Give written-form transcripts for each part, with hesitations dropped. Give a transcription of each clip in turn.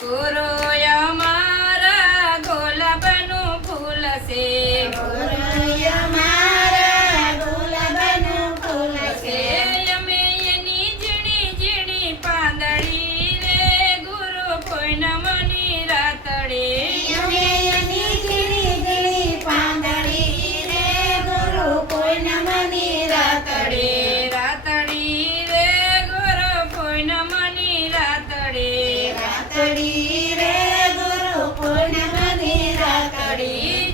ગુરુ અમારા ગુલાબનું ફૂલ છે. અમે એની ઝીણી ઝીણી પાંદડી રે ગુરુ પૂનમની રાતડે. રાતડી રે ગુરુ પૂનમની રાતડે.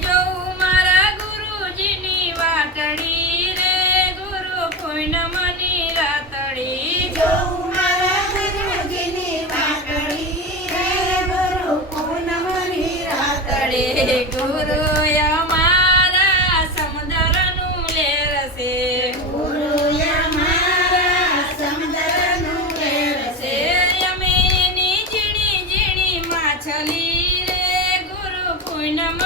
જોઉં મારા ગુરુજીની વાટડી રે ગુરુ પૂનમની રાતડી. ગુરુ અમારા સમુદ્રનું લેર છે. અમે એની ઝીણી ઝીણી માછલી રે ગુરુ પૂનમ